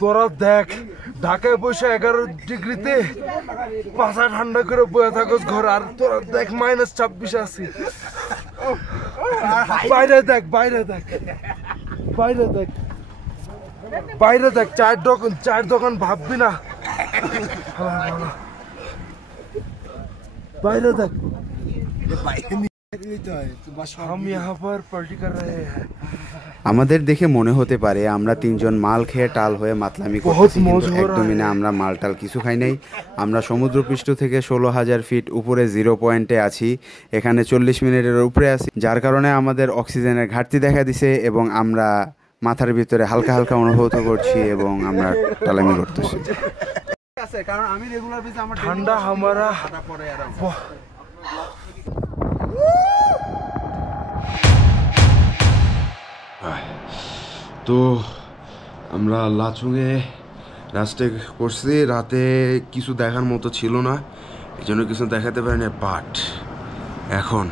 তোরা দেখ ঢাকায় বসে 11 ডিগ্রিতে পাছা ঠান্ডা করে বয়ে থাকস ঘর, আর তোরা দেখ -26 আছি। বাইরে দেখ বাইরে দেখ বাইরে দেখ বাইরে দেখ, চায়ের দোকান ভাববি না। বাইরে দেখ, আমাদের দেখে মনে হতে পারে আমরা তিনজন মাল খেয়ে টাল হয়ে মাতলামি করতেছি, কিন্তু একদমই না। আমরা মাল টাল কিছু খাই নাই। আমরা সমুদ্রপৃষ্ঠ থেকে 16,000 ফিট উপরে 0 পয়েন্টে আছি। এখানে 40 মিনিটের উপরে আছি, যার কারণে আমাদের অক্সিজেনের ঘাটতি দেখা দিছে এবং আমরা মাথার ভিতরে হালকা হালকা অনুভূত করছি এবং আমরা টালামি করতেছি। ঠান্ডা হামারা তো আমরা লাচুংয়ে রাস্টে করছি। রাতে কিছু দেখার মতো ছিল না, এই জন্য কিছু দেখাতে পারি না। বাট এখন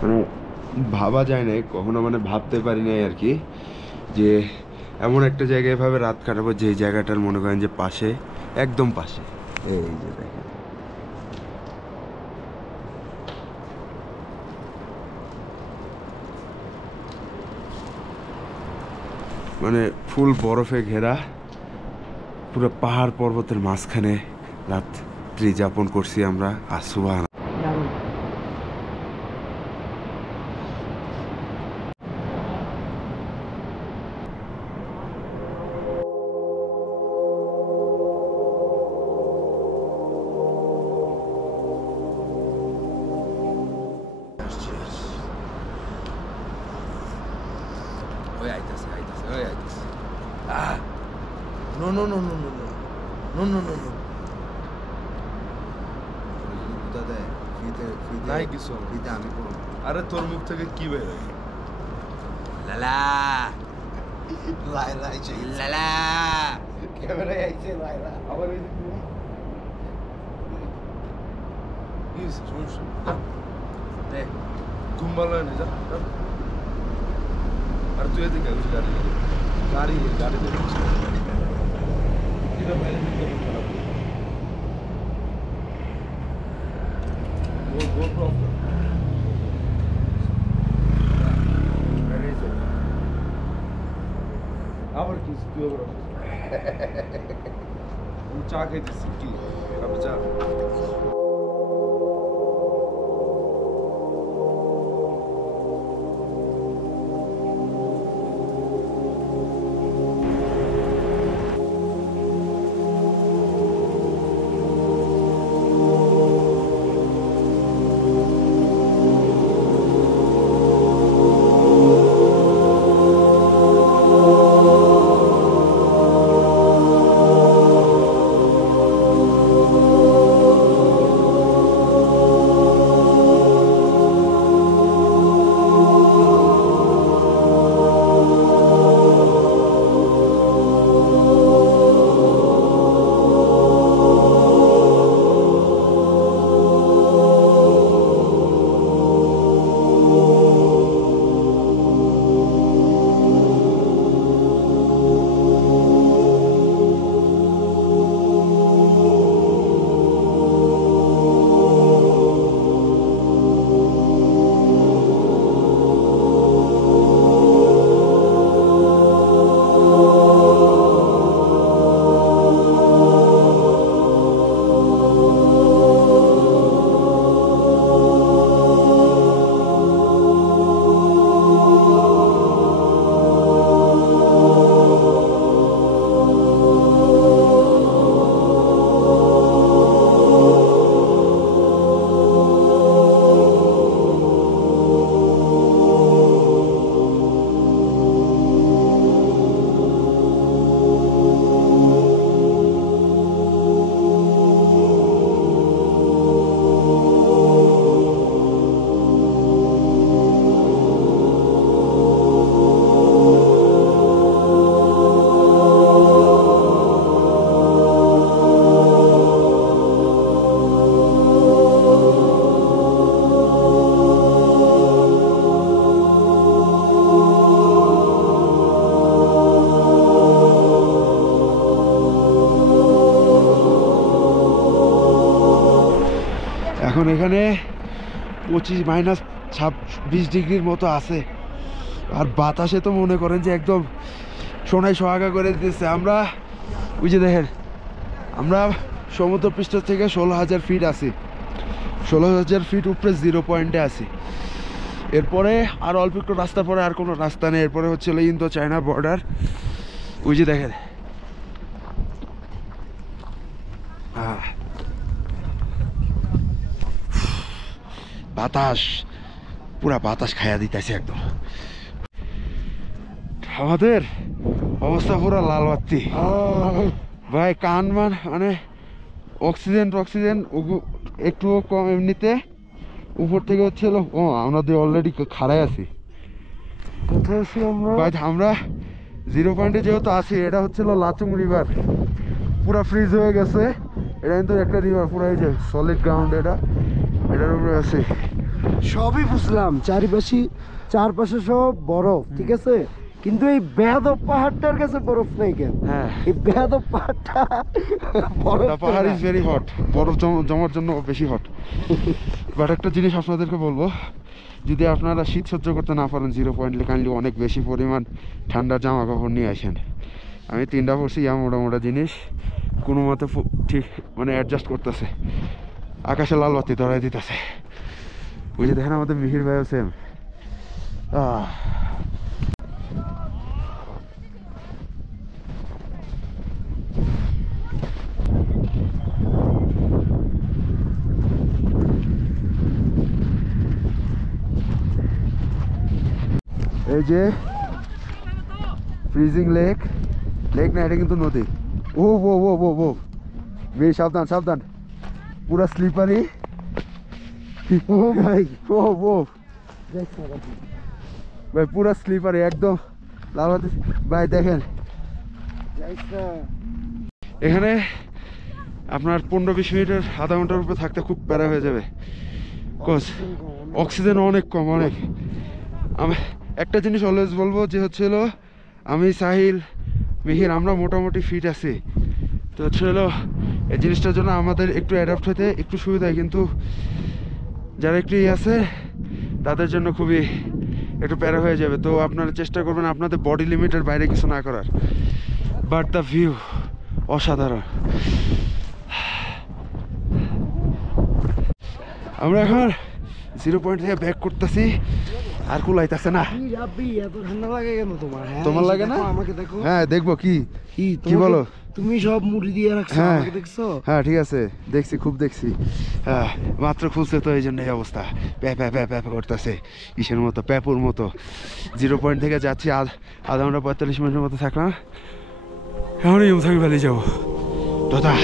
মানে ভাবা যায় না কখনো, মানে ভাবতে পারি নাই আর কি, যে এমন একটা জায়গায় এভাবে রাত কাটাবো যে জায়গাটার মনে করেন যে পাশে, একদম পাশে এই যে দেখেন, মানে ফুল বরফে ঘেরা পুরো পাহাড় পর্বতের মাঝখানে রাত্রি যাপন করছি আমরা। আর সুবহান আরে তোর মুখ থেকে কি বেরোয়? লালা লালা লালা ক্যামেরায় আইছে লালা আবার এই কি সমস্যা? দেখ ঘুম ভালো হয় না, যা। আর তুই এদিকে গাড়ি গাড়ি গাড়ি দেখছিস আবার কি তুই আবার চা খাইতেছি কি আমি চা এখানে 25-20 ডিগ্রির মতো আছে, আর বাতাসে তো মনে করেন যে একদম সোনায় সোহাগা করে দিতেছে। আমরা ওই যে দেখেন, আমরা সমুদ্রপৃষ্ঠ থেকে 16,000 ফিট আছি, 16,000 ফিট উপরে 0 পয়েন্টে আছি। এরপরে আর অল্প একটু রাস্তার পরে আর কোনো রাস্তা নেই, এরপরে হচ্ছে ইন্দো চায়না বর্ডার। ওই যে দেখেন বাতাস, পুরা বাতাস খাইয়া দিতেছে একদম। আমাদের অবস্থা পুরো লাল বাতি ভাই, কান মানে অক্সিজেন একটু কম। এমনিতে উপর থেকে হচ্ছিল ও আমরা অলরেডি খাড়াই আছি। কোথায় আছি আমরা ভাই? আমরা 0 পয়েন্টে যেহেতু আছি, এটা হচ্ছিল লাচুং রিভার, পুরা ফ্রিজ হয়ে গেছে। এটা কিন্তু একটা রিভার, পুরো এই যে সলিড গ্রাউন্ড, এটার উপরে আছে। সবই বুঝলাম, চারপাশে সব বরফ, ঠিক আছে, কিন্তু এই বেয়াদব পাহাড়টার কাছে বরফ নেই কেন? হ্যাঁ, এই বেয়াদব পাহাড়টা পাহাড় ইজ ভেরি হট, বরফ জমার জন্য বেশি হট। বাট একটা জিনিস আপনাদেরকে বলবো, যদি আপনারা শীত সহ্য করতে না পারেন 0 পয়েন্টে, কাইন্ডলি অনেক বেশি পরিমাণ ঠান্ডার জামা কাপড় নিয়ে আসেন। আমি 3টা পরছি, মোটা জিনিস কোনো মতে ঠিক মানে অ্যাডজাস্ট করতেছে। আকাশে লাল বাতি ধরাই দিতেছে। ওই যে দেখেন আমাদের মিহির ভাইও সেম। এই যে ফ্রিজিং লেক না, এটা কিন্তু নদী। ও ও ও ও ও বেশ সাবধান, পুরা স্লিপারি। ও ভাই, ও ভাই পুরা স্লিপারি একদম লাল ভাই। দেখেন এখানে আপনার 15-20 মিনিটের আধা ঘন্টার উপরে থাকতে খুব প্যারা হয়ে যাবে, কজ অক্সিজেন অনেক কম, অনেক। আমি একটা জিনিস অলওয়েজ বলবো যে হচ্ছিল, আমি সাহিল মিহির আমরা মোটামুটি ফিট আছি, তো হচ্ছিল এই জিনিসটার জন্য আমাদের একটু অ্যাডাপ্ট হতে একটু সুবিধা হয়, কিন্তু যারা একটু আছে তাদের জন্য খুবই একটু প্যারা হয়ে যাবে। তো আপনারা চেষ্টা করবেন আপনাদের বডি লিমিটের বাইরে কিছু না করার। বাট দ্য ভিউ অসাধারণ। আমরা এখন 0 পয়েন্ট থেকে ব্যাক করতেছি, আর কুলাইতেছে না। এত ঠান্ডা লাগে কেন তোমার? তোমার লাগে না? আমাকে দেখো। হ্যাঁ দেখবো। কি বলো? তুমি সব মুড়ি দিয়ে রাখছো, আমাকে দেখছো? হ্যাঁ ঠিক আছে, দেখছি, খুব দেখছি। হ্যাঁ মাত্র খুলছে তো, এই জন্য এই অবস্থা। প্যাপ করতেছে, ইসের মতো, প্যাপুর মতো। 0 পয়েন্ট থেকে যাচ্ছি, আধা ঘন্টা 45 মিনিটের মতো থাকলাম। এখন ইউথাকি ভ্যালি যাবো দাদা।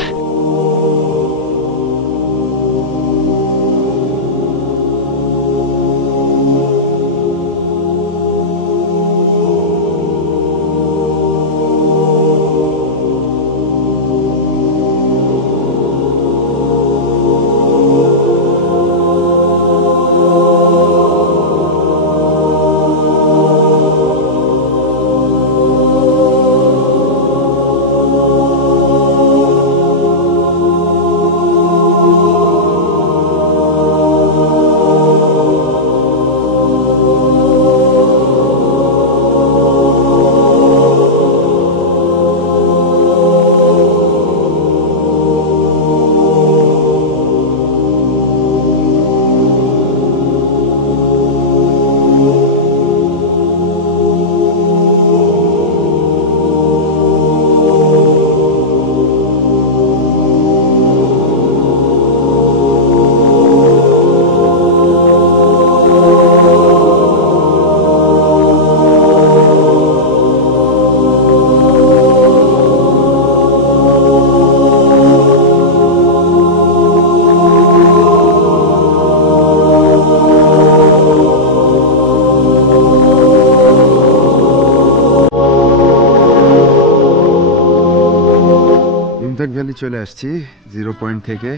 ভ্যালি চলে আসছি 0 পয়েন্ট থেকে।